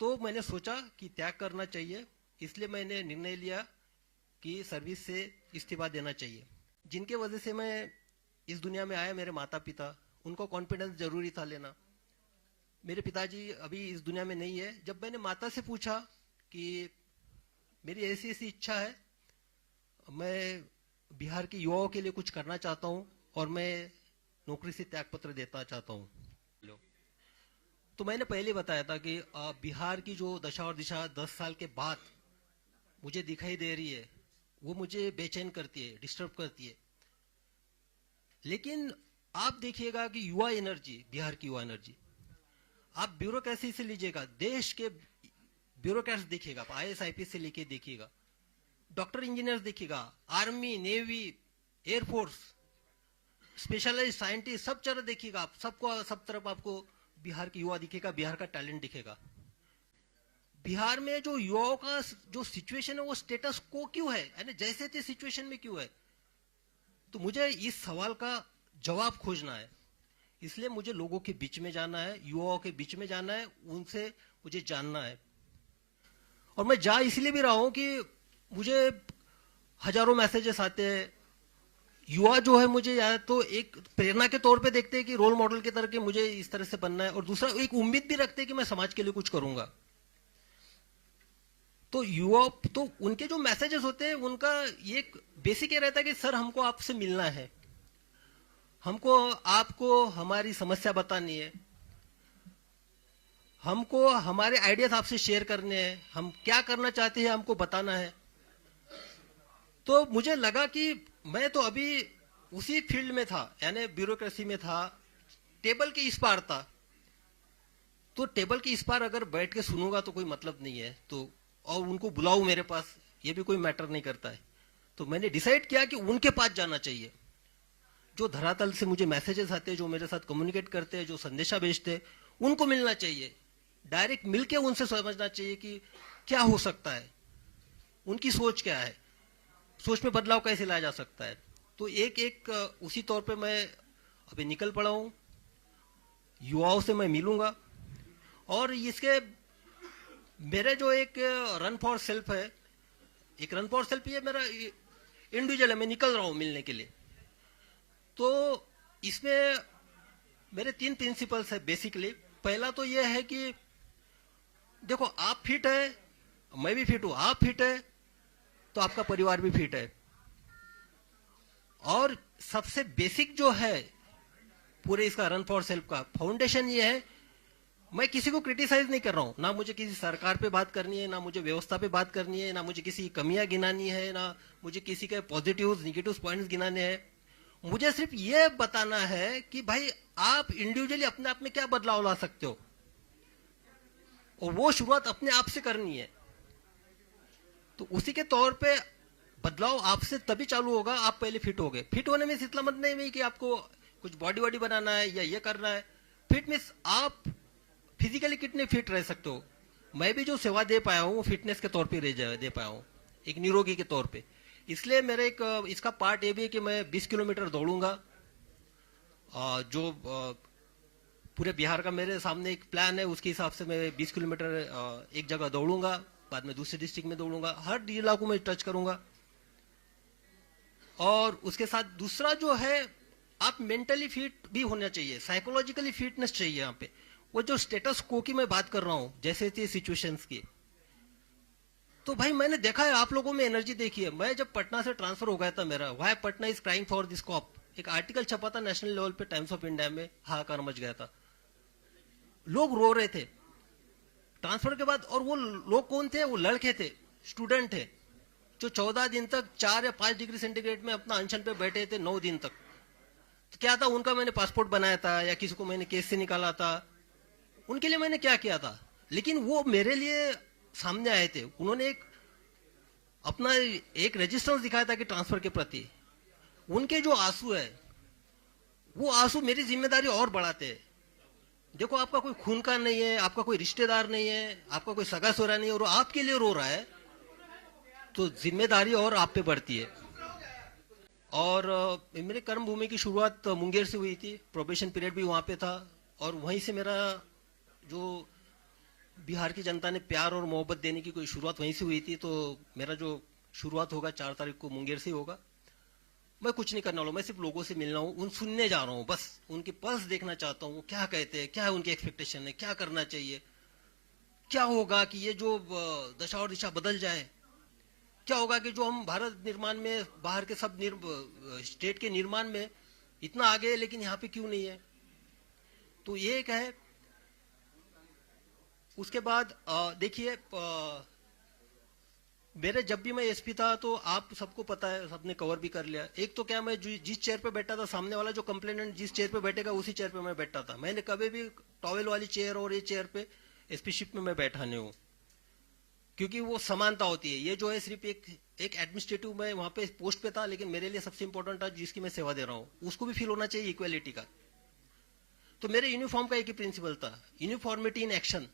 तो मैंने सोचा कि त्याग करना चाहिए, इसलिए मैंने निर्णय लिया कि सर्विस से इस्तीफा देना चाहिए। जिनके वजह से मैं इस दुनिया में आया, मेरे माता पिता, उनको कॉन्फिडेंस जरूरी था लेना। मेरे पिताजी अभी इस दुनिया में नहीं है। जब मैंने माता से पूछा कि मेरी ऐसी ऐसी इच्छा है, मैं बिहार के युवाओं के लिए कुछ करना चाहता हूँ और मैं नौकरी से त्यागपत्र देता चाहता हूँ, तो मैंने पहले बताया था कि बिहार की जो दशा और दिशा 10 साल के बाद मुझे दिखाई दे रही है, वो मुझे बेचैन करती है, डिस्टर्ब करती है। लेकिन आप देखिएगा कि युवा एनर्जी, बिहार की युवा एनर्जी, आप ब्यूरोक्रेसी से लीजिएगा, देश के ब्यूरोक्रेट्स देखिएगा, IAS IPS से लेके देखिएगा, डॉक्टर इंजीनियर्स देखिएगा, army, navy, air force, specialize scientist, सब तरह देखिएगा आप, सबको सब तरफ आपको बिहार की युवा दिखेगा, बिहार का टैलेंट दिखेगा। बिहार में जो युवाओं का जो सिचुएशन है वो स्टेटस को क्यों है, यानी जैसे थे सिचुएशन में क्यों है? तो मुझे इस सवाल का जवाब खोजना है। इसलिए मुझे लोगों के बीच में जाना है, युवाओं के बीच में जाना है, उनसे मुझे जानना है। और मैं जा इसलिए भी रहा हूं कि मुझे हजारों मैसेजेस आते हैं। युवा जो है मुझे या तो एक प्रेरणा के तौर पे देखते हैं कि रोल मॉडल की तरह के मुझे इस तरह से बनना है, और दूसरा एक उम्मीद भी रखते हैं कि मैं समाज के लिए कुछ करूंगा। तो युवा, तो उनके जो मैसेजेस होते हैं उनका एक बेसिक ये रहता है कि सर हमको आपसे मिलना है, हमको आपको हमारी समस्या बतानी है, हमको हमारे आइडियाज आपसे शेयर करने हैं, हम क्या करना चाहते हैं हमको बताना है। तो मुझे लगा कि मैं तो अभी उसी फील्ड में था, यानी ब्यूरोक्रेसी में था, टेबल के इस पार था। तो टेबल के इस पार अगर बैठ के सुनूंगा तो कोई मतलब नहीं है, तो और उनको बुलाऊं मेरे पास, ये भी कोई मैटर नहीं करता है। तो मैंने डिसाइड किया कि उनके पास जाना चाहिए, जो धरातल से मुझे मैसेजेस आते हैं, जो मेरे साथ कम्युनिकेट करते हैं, जो संदेशा भेजते हैं, उनको मिलना चाहिए। डायरेक्ट मिलके उनसे समझना चाहिए कि क्या हो सकता है, उनकी सोच क्या है, सोच में बदलाव कैसे लाया जा सकता है। तो एक एक उसी तौर पे मैं अभी निकल पड़ा हूं, युवाओं से मैं मिलूंगा। और इसके मेरे जो एक रन फॉर सेल्फ है, एक रन फॉर सेल्फ ये मेरा इंडिविजुअल है, मैं निकल रहा हूं मिलने के लिए। तो इसमें मेरे 3 प्रिंसिपल्स है बेसिकली। पहला तो ये है कि देखो आप फिट है, मैं भी फिट हूं, आप फिट है तो आपका परिवार भी फिट है। और सबसे बेसिक जो है पूरे इसका रन फॉर सेल्फ का फाउंडेशन ये है, मैं किसी को क्रिटिसाइज नहीं कर रहा हूं, ना मुझे किसी सरकार पे बात करनी है, ना मुझे व्यवस्था पे बात करनी है, ना मुझे किसी की कमियां गिनानी है, ना मुझे किसी के पॉजिटिव निगेटिव पॉइंट्स गिनाने हैं। मुझे सिर्फ ये बताना है कि भाई आप इंडिविजुअली अपने आप में क्या बदलाव ला सकते हो, और वो शुरुआत अपने आप से करनी है। तो उसी के तौर पे बदलाव आपसे तभी चालू होगा, आप पहले फिट हो गए। फिट होने में इतना मतलब नहीं कि आपको कुछ बॉडी वॉडी बनाना है या ये करना है। फिट मीन्स आप फिजिकली कितने फिट रह सकते हो। मैं भी जो सेवा दे पाया हूँ फिटनेस के तौर पे दे पाया हूँ, एक निरोगी के तौर पे। इसलिए मेरे एक इसका पार्ट ये भी है कि मैं 20 किलोमीटर दौड़ूंगा। जो पूरे बिहार का मेरे सामने एक प्लान है, उसके हिसाब से मैं 20 किलोमीटर एक जगह दौड़ूंगा, बाद में दूसरे डिस्ट्रिक्ट में दौड़ूंगा, हर जिला को मैं टच करूंगा। और उसके साथ दूसरा जो है, आप मेंटली फिट भी होना चाहिए, साइकोलॉजिकली फिटनेस चाहिए यहाँ पे। वो जो स्टेटस को की मैं बात कर रहा हूँ, जैसे थी सिचुएशंस की, तो भाई मैंने देखा है, आप लोगों में एनर्जी देखी है। मैं जब पटना से ट्रांसफर हो गया था मेरा, why Patna is crying for this cop, एक आर्टिकल छपा था नेशनल लेवल पे टाइम्स ऑफ इंडिया में, हाहाकार मच गया था, लोग रो रहे थे ट्रांसफर के बाद। और वो लोग कौन थे? वो लड़के थे, स्टूडेंट थे, जो 14 दिन तक 4 या 5 डिग्री सेंटीग्रेड में अपना अनशन पे बैठे थे 9 दिन तक। तो क्या था, उनका मैंने पासपोर्ट बनाया था या किसी को मैंने केस से निकाला था, उनके लिए मैंने क्या किया था। लेकिन वो मेरे लिए सामने आए थे, उन्होंने एक अपना एक रेजिस्टेंस दिखाया था कि ट्रांसफर के प्रति। उनके जो आंसू है, वो आंसू मेरी जिम्मेदारी और बढ़ाते हैं। देखो आपका कोई खून का नहीं है, आपका कोई रिश्तेदार नहीं है, आपका कोई सगा सोरा नहीं है, और आपके लिए रो रहा है, तो जिम्मेदारी और आप पे बढ़ती है। और मेरे कर्म भूमि की शुरुआत मुंगेर से हुई थी, प्रोबेशन पीरियड भी वहां पे था, और वहीं से मेरा जो बिहार की जनता ने प्यार और मोहब्बत देने की कोई शुरुआत वहीं से हुई थी, तो मेरा जो शुरुआत होगा 4 तारीख को मुंगेर से ही होगा। मैं कुछ नहीं करने वाला हूँ, मैं सिर्फ लोगों से मिलना हूँ, उन सुनने जा रहा हूँ, बस उनके पल्स देखना चाहता हूँ, क्या कहते हैं, क्या है उनकी एक्सपेक्टेशन है, क्या करना चाहिए, क्या होगा कि ये जो दशा और दिशा बदल जाए, क्या होगा कि जो हम भारत निर्माण में बाहर के सब स्टेट के निर्माण में इतना आगे है लेकिन यहाँ पे क्यों नहीं है। तो ये एक है। उसके बाद देखिए, मेरे जब भी मैं एसपी था तो आप सबको पता है, सबने कवर भी कर लिया। एक तो क्या, मैं जिस चेयर पे बैठा था, सामने वाला जो कंप्लेनेंट जिस चेयर पे बैठेगा उसी चेयर पे मैं बैठता था। मैंने कभी भी टॉवेल वाली चेयर और ये चेयर पे एसपीशिप में मैं बैठा नहीं हूँ, क्योंकि वो समानता होती है। ये जो है सिर्फ एक एडमिनिस्ट्रेटिव में वहां पे पोस्ट पे था, लेकिन मेरे लिए सबसे इंपॉर्टेंट था जिसकी मैं सेवा दे रहा हूँ, उसको भी फील होना चाहिए इक्वेलिटी का। तो मेरे यूनिफॉर्म का एक ही प्रिंसिपल था, यूनिफॉर्मिटी इन एक्शन।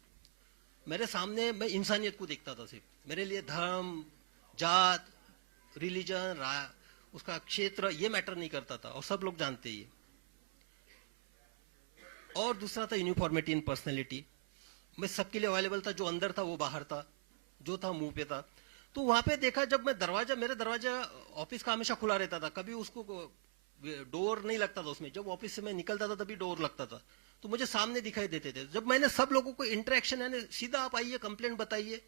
मेरे सामने मैं इंसानियत को देखता था सिर्फ। मेरे लिए धर्म, जात, रिलीजन, उसका क्षेत्र ये मैटर नहीं करता था, और सब लोग जानते ही। और दूसरा था यूनिफॉर्मिटी इन पर्सनैलिटी। मैं सबके लिए अवेलेबल था, जो अंदर था वो बाहर था, जो था मुंह पे था। तो वहां पे देखा, जब मैं मेरे दरवाजा ऑफिस का हमेशा खुला रहता था, कभी उसको डोर नहीं लगता था उसमें। जब ऑफिस से मैं निकलता था तभी डोर लगता था, तो मुझे सामने दिखाई देते थे। जब मैंने सब लोगों को इंटरेक्शन है, सीधा आप आइए, कंप्लेंट बताइए,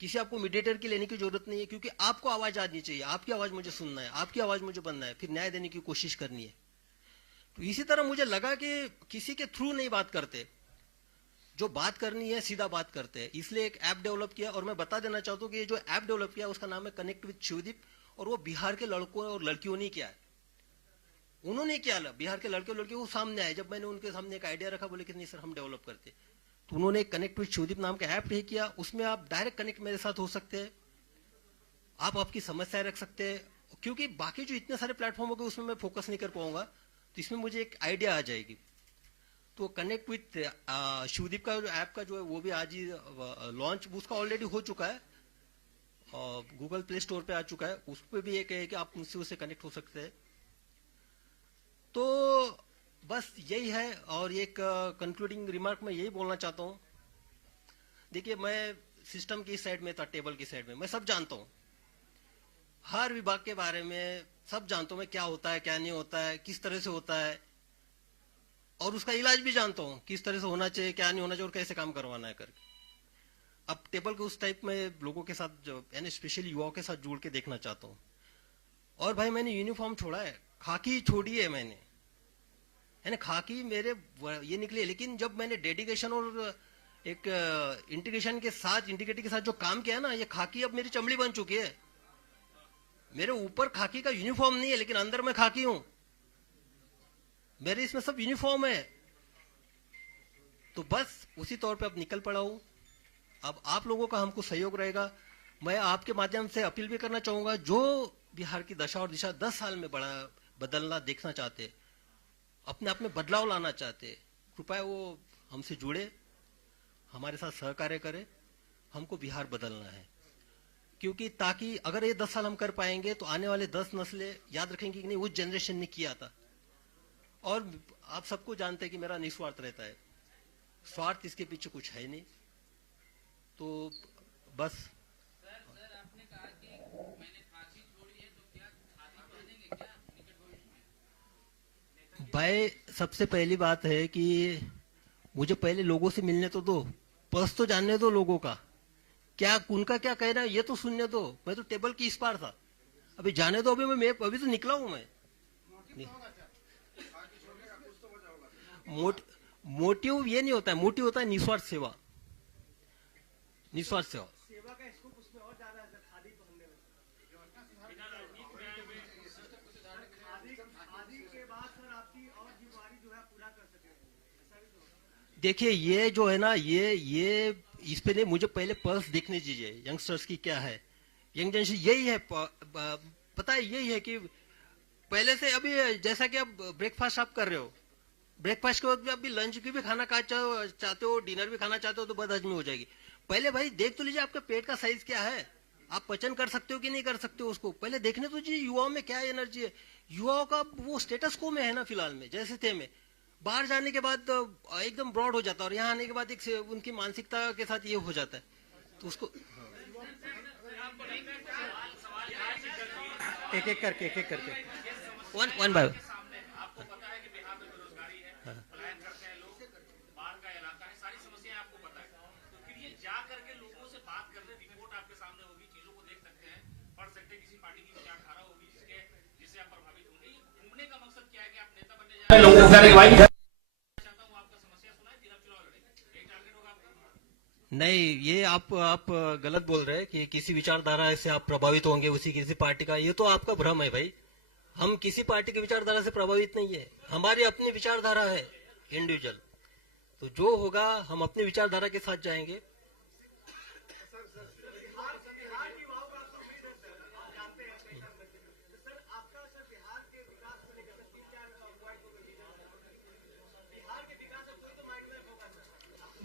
किसी आपको मीडिएटर की लेने की जरूरत नहीं है, क्योंकि आपको आवाज आनी चाहिए, आपकी आवाज मुझे सुनना है, आपकी आवाज मुझे बनना है, फिर न्याय देने की कोशिश करनी है। तो इसी तरह मुझे लगा कि किसी के थ्रू नहीं बात करते, जो बात करनी है सीधा बात करते हैं। इसलिए एक ऐप डेवलप किया, और मैं बता देना चाहता हूँ कि ये जो ऐप डेवलप किया उसका नाम है कनेक्ट विद शिवदीप, और वो बिहार के लड़कों और लड़कियों ने किया है। उन्होंने क्या, बिहार के लड़के और लड़कियों को सामने आए, जब मैंने उनके सामने एक आइडिया रखा, बोले कि नहीं सर हम डेवलप करते, तो उन्होंने एक कनेक्ट विद शिवदीप नाम का ऐप किया। उसमें आप डायरेक्ट कनेक्ट मेरे साथ हो सकते हैं, आप आपकी समस्याएं रख सकते हैं, क्योंकि बाकी जो इतने सारे प्लेटफॉर्म हो गए उसमें मैं फोकस नहीं कर पाऊंगा, तो इसमें मुझे एक आइडिया आ जाएगी। तो कनेक्ट विथ शिवदीप का जो ऐप का जो है वो भी आज ही लॉन्च, उसका ऑलरेडी हो चुका है, गूगल प्ले स्टोर पे आ चुका है। उस पर भी एक है कि आप मुझसे उससे कनेक्ट हो सकते हैं। तो बस यही है। और एक कंक्लूडिंग रिमार्क मैं यही बोलना चाहता हूँ। देखिए, मैं सिस्टम की साइड में था, टेबल की साइड में मैं सब जानता हूँ, हर विभाग के बारे में सब जानता हूँ मैं, क्या होता है क्या नहीं होता है, किस तरह से होता है, और उसका इलाज भी जानता हूँ, किस तरह से होना चाहिए, क्या नहीं होना चाहिए, और कैसे काम करवाना है करके। अब टेबल के उस टाइप में लोगों के साथ, यानी स्पेशली युवाओं के साथ जुड़ के देखना चाहता हूँ। और भाई मैंने यूनिफॉर्म छोड़ा है, खाकी छोड़ी है मैंने, यानी खाकी मेरे ये निकली। लेकिन जब मैंने डेडिकेशन और एक इंटीग्रिटी के साथ जो काम किया ना, ये खाकी अब मेरी चमड़ी बन चुकी है। मेरे ऊपर खाकी का यूनिफॉर्म नहीं है, लेकिन अंदर मैं खाकी हूं, मेरे इसमें सब यूनिफॉर्म है। तो बस उसी तौर पे अब निकल पड़ा हूं। अब आप लोगों का हमको सहयोग रहेगा। मैं आपके माध्यम से अपील भी करना चाहूंगा, जो बिहार की दशा और दिशा 10 साल में बड़ा बदलना देखना चाहते, अपने आप में बदलाव लाना चाहते, कृपया वो हमसे जुड़े, हमारे साथ सहकार्य करे। हमको बिहार बदलना है, क्योंकि ताकि अगर ये 10 साल हम कर पाएंगे तो आने वाले 10 नस्लें याद रखेंगी कि नहीं, उस जनरेशन ने किया था। और आप सबको जानते हैं कि मेरा निस्वार्थ रहता है, स्वार्थ इसके पीछे कुछ है नहीं। तो बस। सर आपने कहा कि मैंने फांसी छोड़ी है, तो क्या खादी पहनेंगे क्या निकट भविष्य में? भाई सबसे पहली बात है कि मुझे पहले लोगों से मिलने तो दो, पर्स तो जानने दो लोगों का, क्या उनका क्या कहना है ये तो सुनने दो। मैं तो टेबल की इस पार था, अभी जाने दो। अभी तो निकला हूं मैं। मोटिव ये नहीं होता है, मोटिव होता है निस्वार्थ सेवा, निस्वार्थ सेवा। सेवा का स्कोप उसमें और ज्यादा है सर, खादी पहनने में। खादी के बाद सर आपकी और जिम्मेवारी जो है पूरा कर सके, ऐसा भी तो। देखिए ये जो है ना, ये इस पे नहीं, मुझे पहले पल्स देखने दीजिए यंगस्टर्स की क्या है। यंग जनरेशन यही है, पता है यही है कि पहले से अभी, जैसा कि अब ब्रेकफास्ट आप कर रहे हो, ब्रेकफास्ट के वक्त भी आप भी लंच की भी खाना चाहते हो, डिनर भी खाना चाहते हो, तो बदहजमी हो जाएगी। पहले भाई देख तो लीजिए आपके पेट का साइज क्या है, आप पचन कर सकते हो कि नहीं कर सकते हो, उसको पहले देखने तो जी युवाओं में क्या एनर्जी है। युवाओं का वो स्टेटस को में है ना फिलहाल में, जैसे थे में बाहर जाने के बाद एकदम ब्रॉड हो जाता है, और यहाँ आने के बाद एक उनकी मानसिकता के साथ ये हो जाता है, तो उसको एक एक करके वन बाय आपको पता है कि बिहार में बेरोजगारी है, पलायन करते हैं लोग, बाढ़ का इलाका है, सारी समस्याएं आपको पता है, तो फिर ये जा करके लोगों से बात करने, रिपोर्ट आपके सामने होगी, चीजों को देख सकते हैं, पढ़ सकते हैं, किसी पार्टी की विचारधारा होगी जिससे आप प्रभावित होंगे। घूमने का मकसद क्या है कि आप नेता बनने जा रहे हैं, चाहता हूँ आपका समस्या सुनाए, फिर आप चुनाव लड़ेंगे, यही टारगेट होगा आपका? नहीं, ये आप गलत बोल रहे हैं कि किसी विचारधारा से आप प्रभावित होंगे, उसी किसी पार्टी का, ये तो आपका भ्रम है भाई। हम किसी पार्टी की विचारधारा से प्रभावित नहीं है, हमारी अपनी विचारधारा है इंडिविजुअल, तो जो होगा हम अपनी विचारधारा के साथ जाएंगे।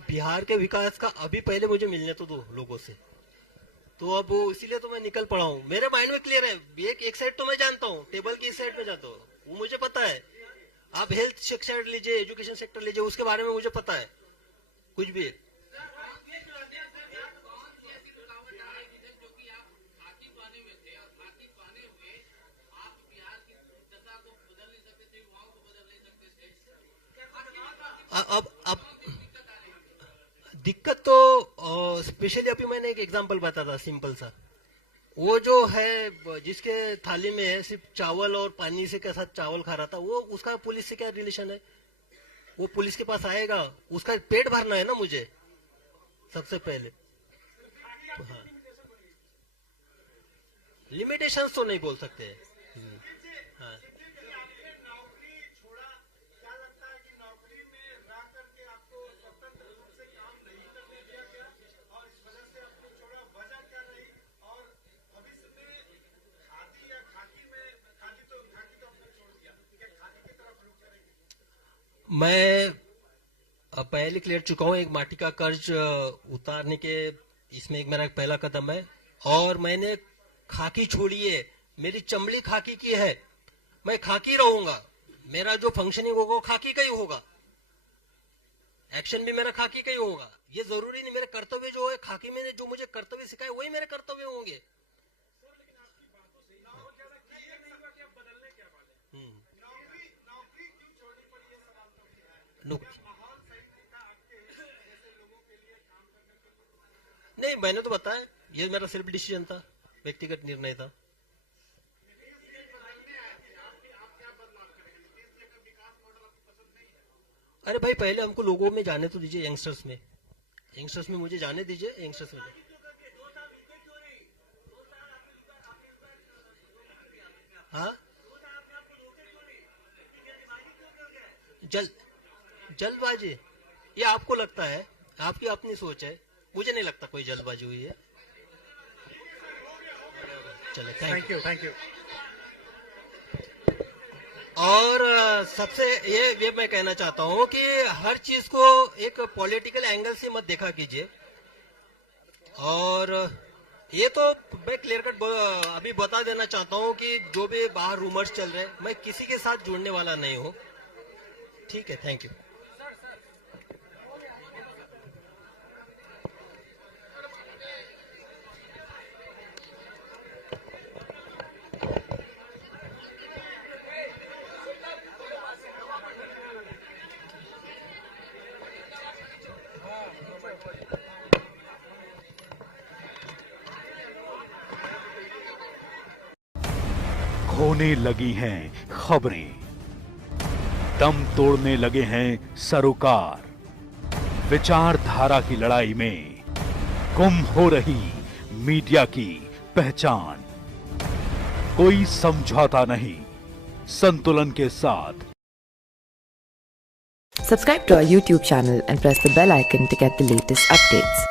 बिहार के विकास का अभी पहले मुझे मिलने तो दो लोगों से, तो अब इसीलिए तो मैं निकल पड़ा हूँ। मेरे माइंड में क्लियर है, एक साइड तो मैं जानता हूँ, टेबल की इस साइड में जानता हूँ, वो मुझे पता है। आप हेल्थ सेक्टर लीजिए, एजुकेशन सेक्टर लीजिए, उसके बारे में मुझे पता है कुछ भी। अब दिक्कत तो स्पेशली अभी मैंने एक एग्जांपल बताया था सिंपल सा, वो जो है जिसके थाली में है सिर्फ चावल और पानी से के साथ चावल खा रहा था, वो उसका पुलिस से क्या रिलेशन है? वो पुलिस के पास आएगा, उसका पेट भरना है ना मुझे सबसे पहले। हाँ, लिमिटेशंस तो नहीं बोल सकते। हाँ, मैं पहले क्लियर चुका हूँ, एक माटी का कर्ज उतारने के इसमें एक मेरा पहला कदम है, और मैंने खाकी छोड़ी है, मेरी चमड़ी खाकी की है, मैं खाकी रहूंगा, मेरा जो फंक्शनिंग होगा वो खाकी का ही होगा, एक्शन भी मेरा खाकी का ही होगा। ये जरूरी नहीं, मेरे कर्तव्य जो है खाकी में जो मुझे कर्तव्य सिखाए वही मेरे कर्तव्य होंगे। नहीं, मैंने तो बताया, ये मेरा सेल्फ डिसीजन था, व्यक्तिगत निर्णय था। अरे भाई, पहले हमको लोगों में जाने तो दीजिए, यंगस्टर्स में मुझे जाने दीजिए, यंगस्टर्स में। हाँ, जल्दबाजी, ये आपको लगता है, आपकी अपनी सोच है, मुझे नहीं लगता कोई जल्दबाजी हुई है। चलो, थैंक यू। और सबसे ये मैं कहना चाहता हूं कि हर चीज को एक पॉलिटिकल एंगल से मत देखा कीजिए, और ये तो मैं क्लियर कट अभी बता देना चाहता हूं कि जो भी बाहर रूमर्स चल रहे हैं, मैं किसी के साथ जुड़ने वाला नहीं हूं। ठीक है, थैंक यू। होने लगी हैं खबरें, दम तोड़ने लगे हैं सरोकार, विचारधारा की लड़ाई में गुम हो रही मीडिया की पहचान, कोई समझौता नहीं, संतुलन के साथ। Subscribe to our YouTube channel and press the bell icon to get the latest updates.